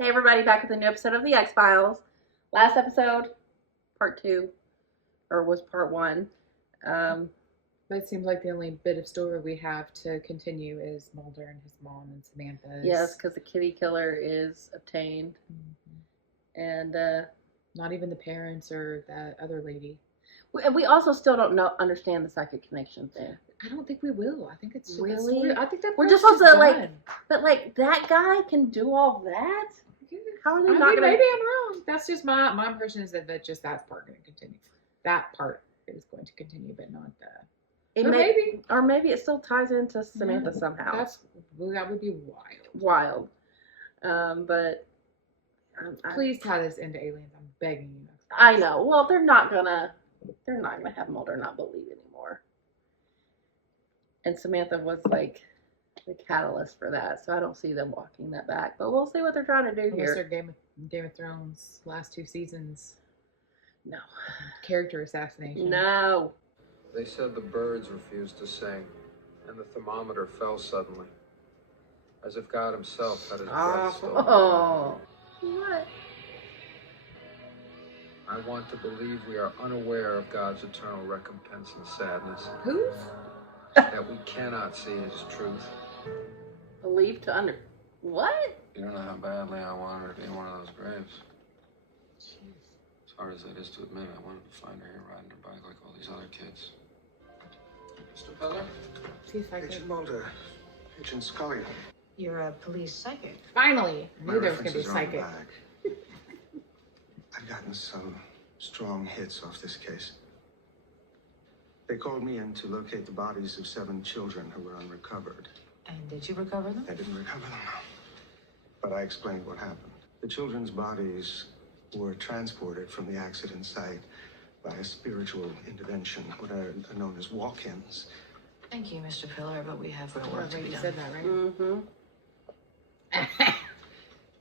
Hey everybody, back with a new episode of The X-Files. Last episode, part 2, or was part 1. That seems like the only bit of story we have to continue is Mulder and his mom and Samantha's. Yes, because the kitty killer is obtained. Mm-hmm. And not even the parents or that other lady. We also still don't understand the psychic connection thing. I don't think we will. I think it's really. I think that we're just supposed to but that guy can do all that. How are they not gonna? Maybe I'm wrong. That's just my impression is that that's part going to continue. That part is going to continue, but not the. Maybe it still ties into Samantha somehow. That would be wild. But please tie this into aliens. I'm begging you. I know. Well, they're not gonna have Mulder not believe anymore. And Samantha was like the catalyst for that, so I don't see them walking that back. But we'll see what they're trying to do here. Unless they're Game of Thrones last 2 seasons. No. Character assassination. No. They said the birds refused to sing, and the thermometer fell suddenly, as if God himself had his breath stolen. Oh. What? I want to believe we are unaware of God's eternal recompense and sadness. Whose? That we cannot see his truth. Believe to What? You don't know how badly I wanted her to be in one of those graves. Jeez. As hard as that is to admit, I wanted to find her here riding her bike like all these other kids. Mr. Peller? See if I can. Agent Mulder. Agent Scully. You're a police psychic. Finally. I My knew there was going to be references are on psychic. the back. I've gotten some strong hits off this case. They called me in to locate the bodies of 7 children who were unrecovered. And did you recover them? I didn't recover them, but I explained what happened. The children's bodies were transported from the accident site by a spiritual intervention, what are known as walk-ins. Thank you, Mr. Pillar, but we have real work to be You done. said that, right? Mm-hmm.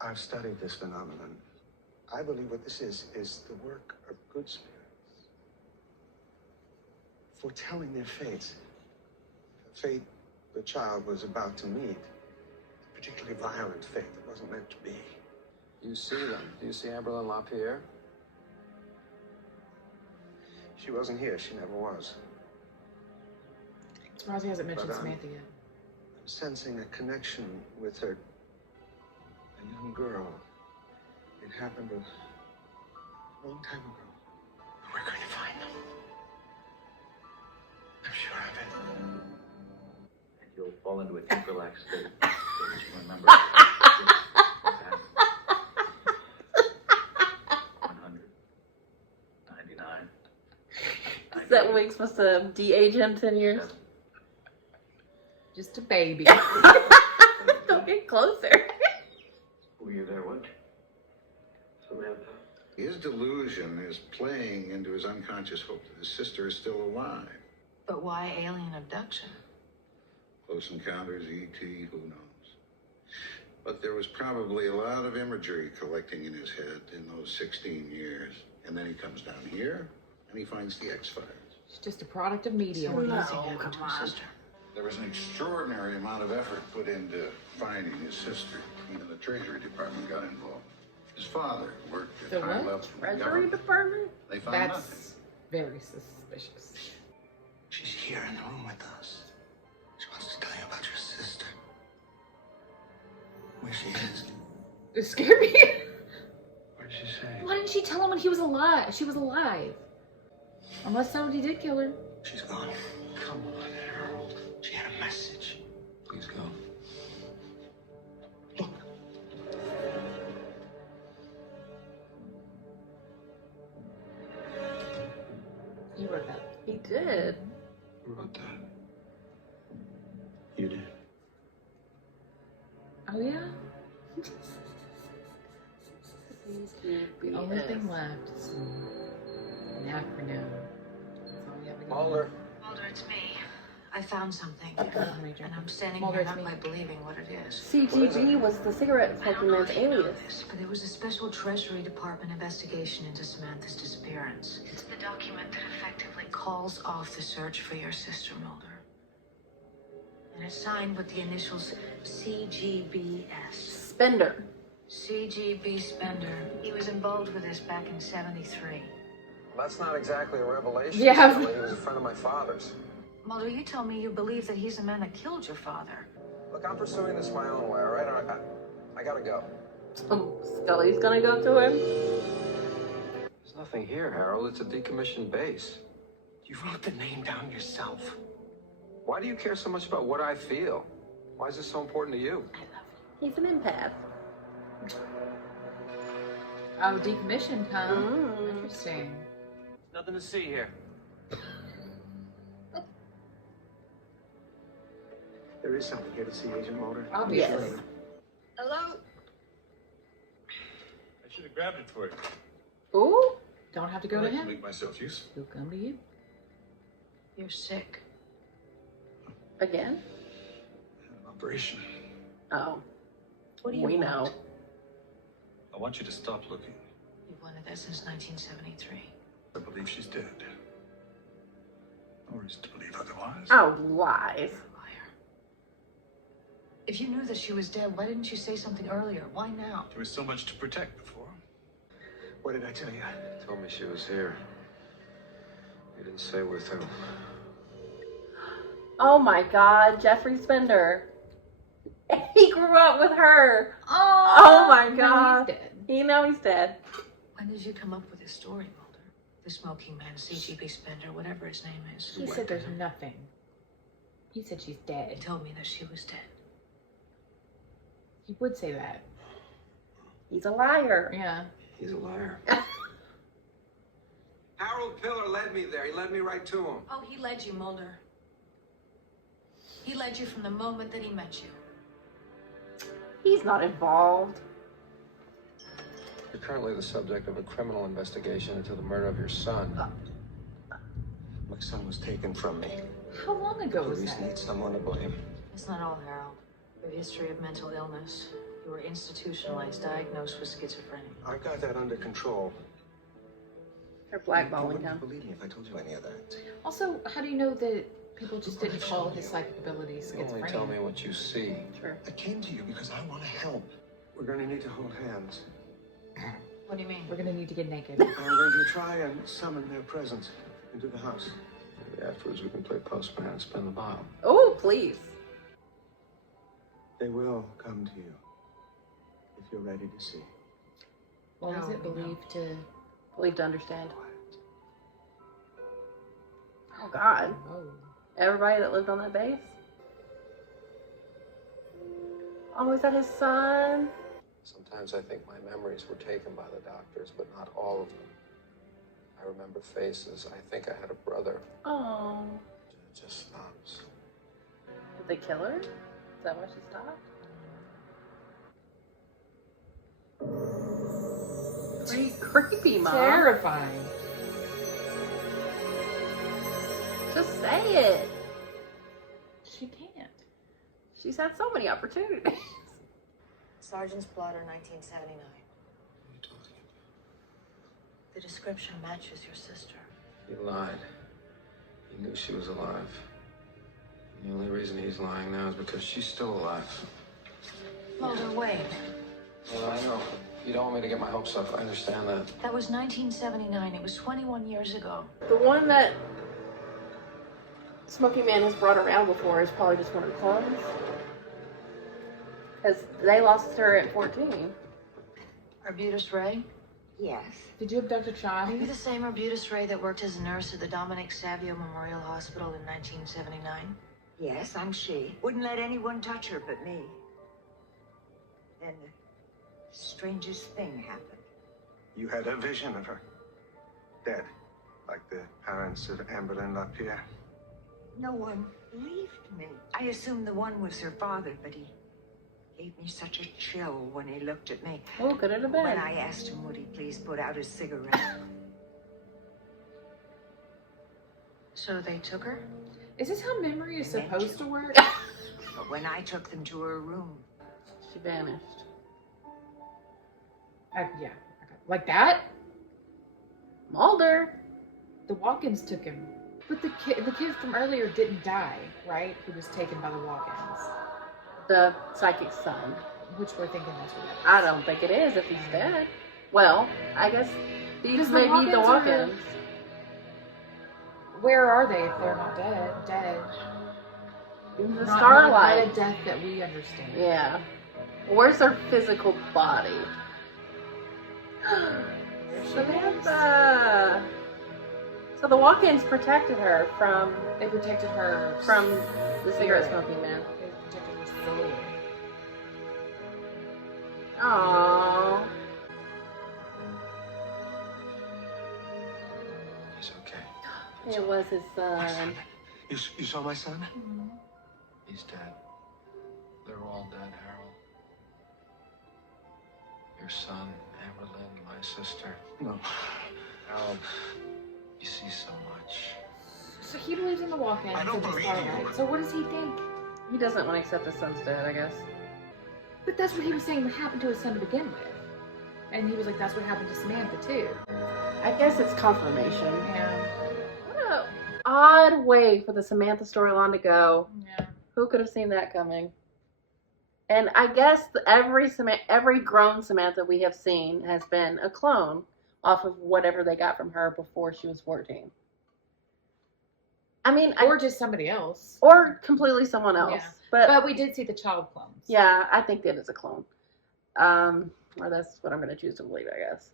I've studied this phenomenon. I believe what this is the work of good spirits foretelling their fates. The fate the child was about to meet, a particularly violent fate that wasn't meant to be. You see them. Do you see Amberlyn LaPierre? She wasn't here. She never was. Surprised he hasn't mentioned But, Samantha yet. I'm sensing a connection with her, a young girl. It happened a long time ago. We're going to find them. I'm sure of it. And you'll fall into a deep relaxed state. So that you remember. 100, 99. Is that what we're supposed to de-age him 10 years? Just a baby. Don't get closer. Were you there, what? Samantha? His delusion is playing into his unconscious hope that his sister is still alive. But why alien abduction? Close Encounters, E.T., who knows? But there was probably a lot of imagery collecting in his head in those 16 years. And then he comes down here, and he finds the X-Files. It's just a product of media. So what do you No, think happened to come his on. sister? There was an extraordinary amount of effort put into finding his sister. Even the Treasury Department got involved. His father worked at The high what? level Treasury government. Department? They found nothing. That's very suspicious. She's here in the room with us. She wants to tell you about your sister. Where she is. It scared me. What did she say? Why didn't she tell him when he was alive? She was alive. Unless somebody did kill her. She's gone. Come on, Harold. She had a message. Please go. Look. He wrote that. He did. Who wrote that? You did. Oh, yeah? The only thing left is an acronym. That's all we have to go. Mulder. Mulder, it's me. I found something. Major. And I'm standing Mulder, here it's not me. by believing what it is. CGB was the cigarette I don't smoking know man's if you know alias. this, but there was a special Treasury Department investigation into Samantha's disappearance. It's the document that effectively calls off the search for your sister, Mulder. And it's signed with the initials CGBS. Spender. C.G.B. Spender. He was involved with this back in '73. That's not exactly a revelation. Yeah. Silly. He was a friend of my father's. Mulder, you tell me you believe that he's the man that killed your father. Look, I'm pursuing this my own way, all right? I gotta go. Scully's gonna go to him. There's nothing here, Harold. It's a decommissioned base. You wrote the name down yourself. Why do you care so much about what I feel? Why is this so important to you? He's an empath. Oh, decommissioned, huh? Mm. Interesting. Nothing to see here. There is something here to see, Agent Mulder. Obviously. Yes. Hello? I should have grabbed it for you. Ooh. Don't have to go to him. make myself useful. He'll come to you. You're sick. Again? An operation. Oh. What do you We want? know. I want you to stop looking. You've wanted that since 1973. I believe she's dead. No reason to believe otherwise. Oh, lies. You're a liar. If you knew that she was dead, why didn't you say something earlier? Why now? There was so much to protect before. What did I tell you? Told me she was here. You didn't say with who. Oh my God, Jeffrey Spender. He grew up with her. Oh my now God. he's dead. You know he's dead. When did you come up with this story, Mulder? The smoking man, C.G.B. Spender, whatever his name is. He said there's nothing. He said she's He dead. told me that she was dead. He would say that. He's a liar. Yeah. He's a liar. Harold Pillar led me there. He led me right to him. Oh, he led you, Mulder. He led you from the moment that he met you. He's not involved. You're currently the subject of a criminal investigation into the murder of your son. My son was taken from me. How long ago was Police that? need someone to blame. That's not all, Harold. You have a history of mental illness. You were institutionalized, diagnosed with schizophrenia. I've got that under control. They're You blackballing wouldn't him. believe me if I told you any of that. Also, how do you know that people just didn't call his psychic abilities You only tell me schizophrenia? what you see. Sure. I came to you because I want to help. We're going to need to hold hands. What do you mean? We're gonna need to get naked. I'm going to try and summon their presence into the house. Maybe afterwards we can play postman and spin the bottle. Oh, please. They will come to you if you're ready to see. What was No, it? we know. Believed to. Believe to understand. Oh God. Oh. Everybody that lived on that base? Oh, is that his son? Sometimes I think my memories were taken by the doctors, but not all of them. I remember faces. I think I had a brother. Oh. It just stops. Did they kill her? Is that why she stopped? Creepy, Mom. Terrifying. Just say it. She can't. She's had so many opportunities. Sergeant's Blotter, 1979. What are you talking The description matches your sister. about? He lied. He knew she was alive. And the only reason he's lying now is because she's still alive. Mulder, wait. Well, I know. You don't want me to get my hopes up. I understand that. That was 1979. It was 21 years ago. The one that Smoky Man has brought around before is probably just one of the clones. Because they lost her at 14. Arbutus Ray? Yes. Did you abduct a Are you child? the same Arbutus Ray that worked as a nurse at the Dominic Savio Memorial Hospital in 1979? Yes, I'm she. Wouldn't let anyone touch her but me. Then the strangest thing happened. You had a vision of her. Dead. Like the parents of Amberlyn LaPierre. No one believed me. I assumed the one was her father, but he gave me such a chill when he looked at me. Oh, could it have When been? I asked him, would he please put out his cigarette? So they took her? Is this how memory is supposed to work? But when I took them to her room, She vanished. Yeah. Okay. Like that? Mulder. The walk-ins took him. But the kid from earlier didn't die, right? He was taken by the walk-ins. The psychic son. Which we're thinking that's what it is. I don't think it is if he's dead. Well, I guess these Because may be the walk-ins walk-ins. Where are they if they're not dead? Dead. In the Not starlight. a death that we understand. Yeah. Where's their physical body? Samantha! So the walk-ins protected her from They protected her from the cigarette spirit. smoking man. They protected her soul. Aww. He's okay. It was his My son. son. You saw my son? He's dead. They're all dead, Harold. Your son, Amberlynn, my sister. No. Harold, you see so much. So he believes in the walk-ins. I don't and the believe starlight. you. So what does he think? He doesn't want to accept his son's dead, I guess. But that's what he was saying what happened to his son to begin with. And he was like, that's what happened to Samantha too. I guess it's confirmation. Yeah. What a odd way for the Samantha storyline to go. Yeah. Who could have seen that coming? And I guess every grown Samantha we have seen has been a clone off of whatever they got from her before she was 14. I mean, Or just somebody else. or completely someone else. Yeah. But But we did see the child clones. yeah, I think that is a clone. Or that's what I'm going to choose to believe, I guess.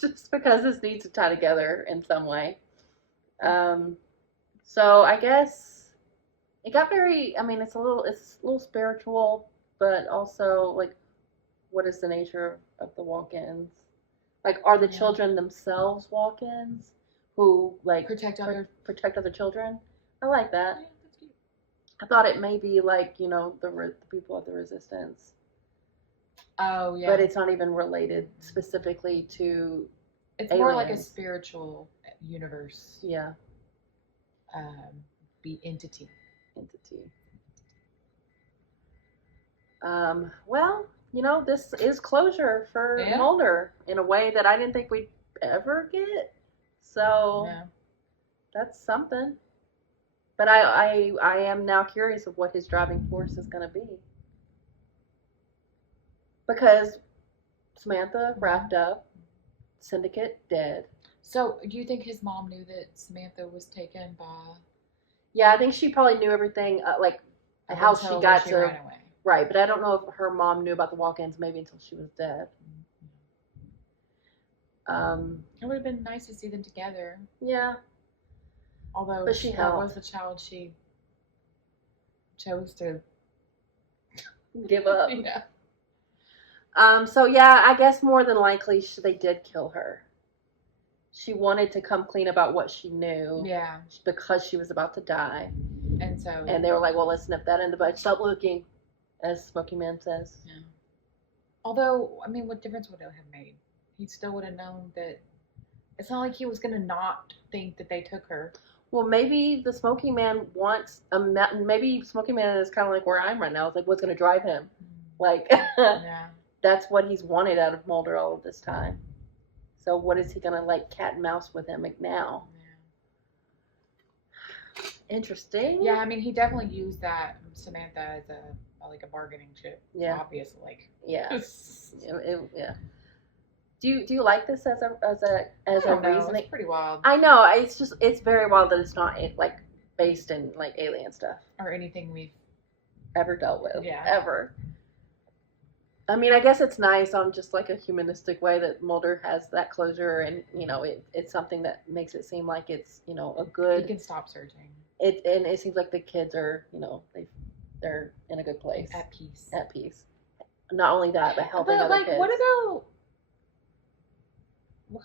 Just because this needs to tie together in some way. So I guess it got very, I mean, it's a little spiritual, but also like, what is the nature of the walk-ins? Like, are the children themselves walk-ins who like Protect other children? I like that. Yeah, that's cute. I thought it may be like, the people of the resistance, Oh yeah. but it's not even related specifically to It's more like a aliens. spiritual universe yeah entity. Well, this is closure for Yeah. Mulder in a way that I didn't think we'd ever get. So Yeah. that's something. But I am now curious of what his driving force is going to be. Because Samantha wrapped up, Syndicate dead. So, do you think his mom knew that Samantha was taken by? Yeah, I think she probably knew everything, like how she until got she to ran away? right. But I don't know if her mom knew about the walk-ins maybe until she was dead. It would have been nice to see them together. Yeah, Although But she that helped. was the child she chose to give up. Yeah. So yeah, I guess more than likely they did kill her. She wanted to come clean about what she knew. Yeah. Because she was about to die. And so. And they were like, well, let's snip that in the bud. Stop looking, as Smoky Man says. Yeah. Although, I mean, what difference would it have made? He still would have known that. It's not like he was going to not think that they took her. Well, maybe the Smoky Man wants maybe Smoky Man is kind of like where I'm right now. It's like, what's going to drive him? Like, Yeah. that's what he's wanted out of Mulder all of this time. So what is he going to like cat and mouse with him now? Yeah. Interesting. Yeah, I mean, he definitely used that Samantha as a bargaining chip. Yeah. Obviously. Yeah. Yeah. Do you like this as a reasoning? It's pretty wild. I know. It's very wild that it's not like based in like alien stuff Or anything we've ever dealt with. Yeah. Ever. I mean, I guess it's nice on just like a humanistic way that Mulder has that closure, and it's something that makes it seem like it's a good. He can stop searching. And it seems like the kids are they're in a good place. At peace. At peace. Not only that, but helping But other like, kids. what about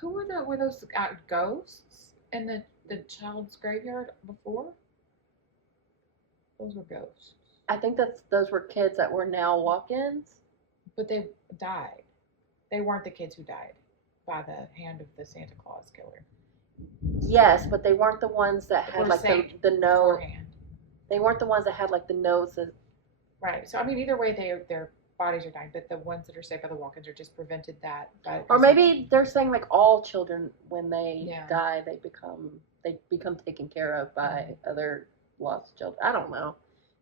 who were those ghosts in the child's graveyard before? Those were ghosts. I think those were kids that were now walk-ins. But they died. They weren't the kids who died by the hand of the Santa Claus killer. Yes, but they weren't the ones that had Were like saved the nose. beforehand. They weren't the ones that had like the nose. Right. So I mean, either way, their bodies are dying. But the ones that are saved by the walk-ins are just prevented that. Or maybe they're saying like all children when they Yeah. die, they become taken care of by other lost children. I don't know.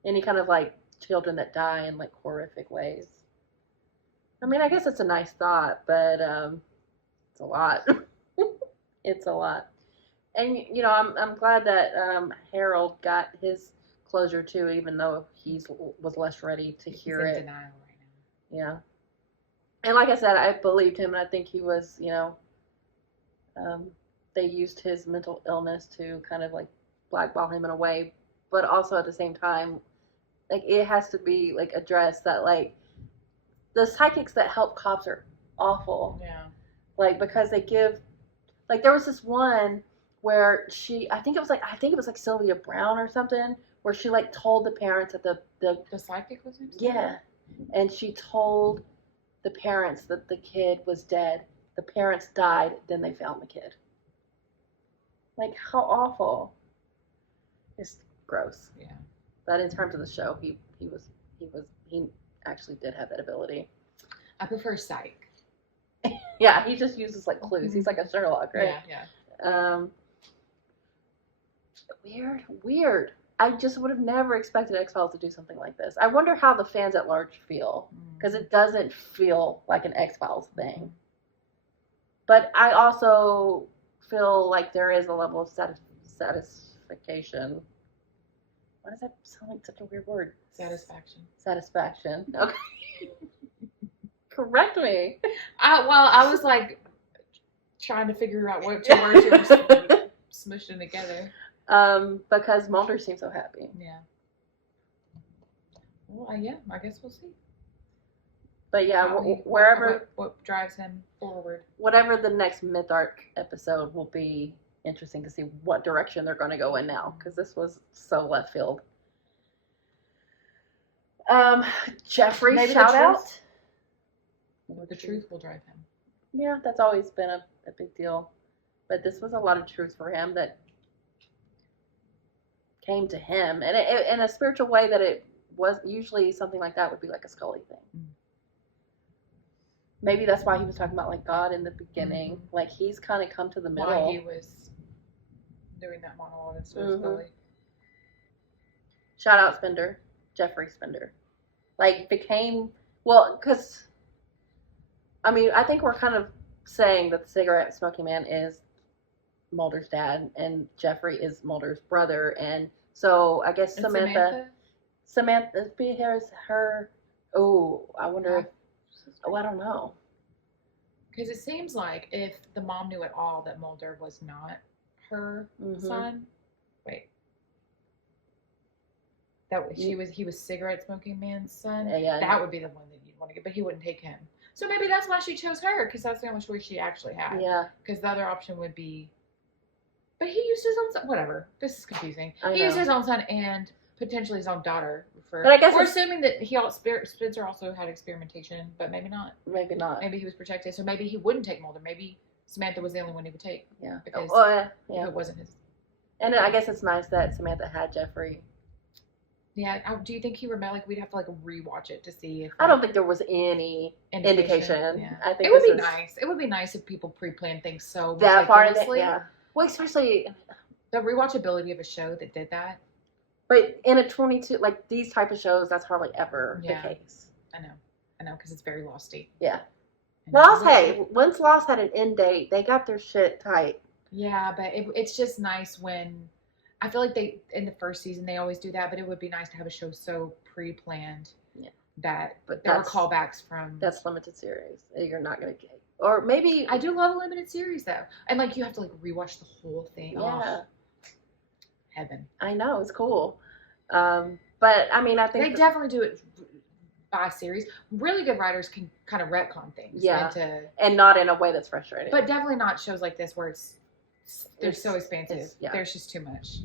Any kind of like children that die in like horrific ways. I mean, I guess it's a nice thought, but it's a lot. It's a lot. And you know, I'm glad that Harold got his closure too, even though was less ready to hear in it. Denial right now. Yeah. And like I said, I believed him, and I think he was, you know, they used his mental illness to kind of like blackball him in a way, but also at the same time, like it has to be like addressed that like the psychics that help cops are awful. Yeah. Like because they give, like there was this one where I think it was like Sylvia Brown or something, where she like told the parents that the psychic was interested? Yeah, and she told the parents that the kid was dead. The parents died, then they found the kid. Like how awful. It's gross. Yeah. But in terms of the show, he actually did have that ability. I prefer psych. Yeah, he just uses like clues. He's like a Sherlock, right? Yeah. Weird. I just would have never expected X-Files to do something like this. I wonder how the fans at large feel, because it doesn't feel like an X-Files thing. But I also feel like there is a level of satisfaction. Why does that sound like such a weird word? Satisfaction. Okay. Correct me. I was like trying to figure out what two words you were smushing together. Because Mulder seems so happy. Yeah. Well, yeah, I guess we'll see. But yeah, wherever what drives him forward, whatever the next Myth Arc episode will be, interesting to see what direction they're going to go in now, because this was so left field. Jeffrey, maybe shout out. The truth will drive him. Yeah, that's always been a big deal, but this was a lot of truth for him that came to him, and in a spiritual way that it was usually something like that would be like a Scully thing. Maybe that's why he was talking about like God in the beginning. Like he's kind of come to the middle. Why he was doing that monologue and stuff. Scully. Shout out Spender, Jeffrey Spender. Like became, well, because I mean, I think we're kind of saying that the cigarette smoking man is Mulder's dad and Jeffrey is Mulder's brother, and so I guess Samantha is her. Oh, I wonder if. Oh, I don't know. Because it seems like if the mom knew at all that Mulder was not her son, he was cigarette smoking man's son. Yeah, that would be the one that you'd want to get, but he wouldn't take him. So maybe that's why she chose her, because that's the only choice she actually had. Yeah. Because the other option would be, but he used his own son. Whatever. This is confusing. He used his own son and potentially his own daughter. But I guess we're assuming that Spencer also had experimentation, but maybe not. Maybe not. Maybe he was protected, so maybe he wouldn't take Mulder. Maybe Samantha was the only one he would take. Yeah. Because if it wasn't his. And I guess it's nice that Samantha had Jeffrey. Yeah. Do you think he remembered? Like we'd have to like rewatch it to see if. I don't think there was any indication. Yeah. I think it would be nice. It would be nice if people pre-planned things so that far in it. Yeah. Well, especially the rewatchability of a show that did that. But in a 22, like these type of shows, that's hardly ever the case. I know, because it's very Losty. Yeah. Once Lost had an end date, they got their shit tight. Yeah, but it's just nice when, I feel like in the first season, they always do that, but it would be nice to have a show so pre-planned that there are callbacks from. That's limited series. You're not going to get. Or maybe. I do love a limited series, though. And like, you have to like rewatch the whole thing. Yeah. Oh, heaven. I know, it's cool. But I mean, I think they definitely do it by series. Really good writers can kind of retcon things. Yeah. And not in a way that's frustrating. But definitely not shows like this where they're so expansive. Yeah. There's just too much.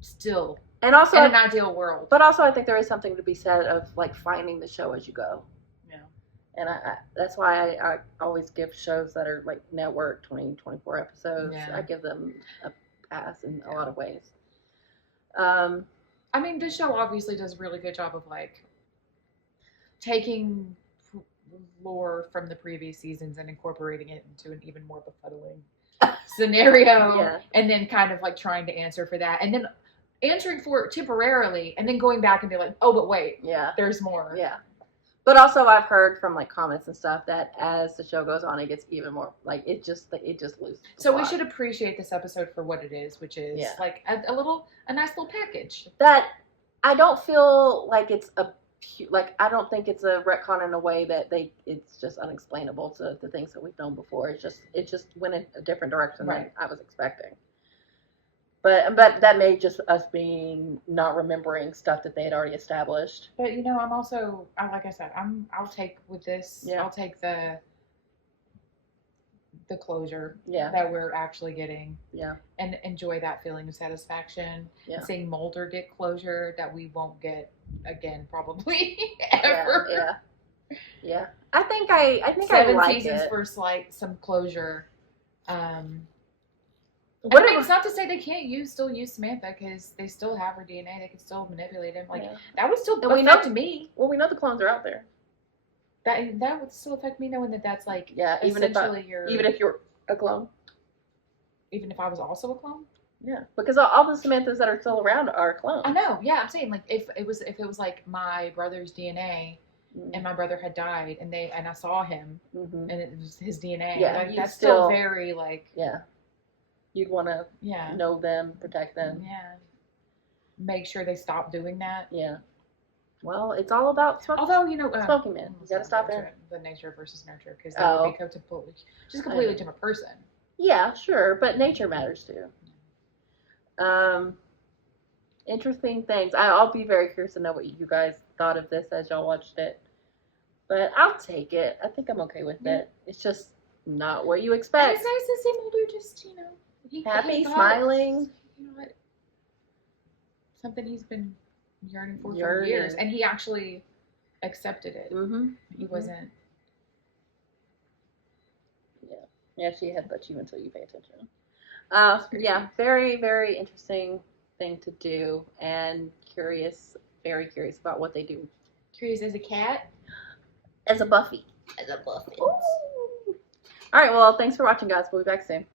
Still. And also in an ideal world. But also I think there is something to be said of like finding the show as you go. Yeah. And that's why I always give shows that are like network 20, 24 episodes. Yeah. I give them a pass in a lot of ways. I mean, this show obviously does a really good job of like taking lore from the previous seasons and incorporating it into an even more befuddling scenario, and then kind of like trying to answer for that. And then answering for it temporarily and then going back and be like, oh, but wait, Yeah. there's more. Yeah. But also, I've heard from like comments and stuff that as the show goes on, it gets even more like it just loses. So we should appreciate this episode for what it is, which is like a nice little package. That I don't feel like it's I don't think it's a retcon in a way that it's just unexplainable to the things that we've known before. It just went in a different direction than I was expecting. But that may just us being not remembering stuff that they had already established. But you know, I'm also like I said, I'll take with this. Yeah. I'll take the closure Yeah. that we're actually getting. Yeah. And enjoy that feeling of satisfaction. Yeah. Seeing Mulder get closure that we won't get again probably ever. Yeah. I think I 7 like seasons it. for some closure. What I mean, it's not to say they can't still use Samantha because they still have her DNA. They can still manipulate him. Like that would still affect me. Well, we know the clones are out there. That would still affect me knowing that that's like even if you're a clone. Even if I was also a clone. Yeah, because all the Samanthas that are still around are clones. I know. Yeah, I'm saying like if it was like my brother's DNA. And my brother had died, and I saw him, and it was his DNA. Yeah, that's still very like. Yeah. You'd want to know them, protect them. Yeah. Make sure they stop doing that. Yeah. Well, it's all about smoking. Although, you know, smoking man. You gotta stop it. The nature versus nurture, because that would be just a completely different person. Yeah, sure, but nature matters too. Interesting things. I'll be very curious to know what you guys thought of this as y'all watched it. But I'll take it. I think I'm okay with it. It's just not what you expect. And it's nice to see Mulder just, happy, smiling. You know what? Something he's been yearning for years, and he actually accepted it. Mm-hmm. He wasn't. Yeah, she headbutts you until you pay attention. Yeah, very, very interesting thing to do, and very curious about what they do. Curious as a cat? As a Buffy. As a Buffy. All right, well, thanks for watching, guys. We'll be back soon.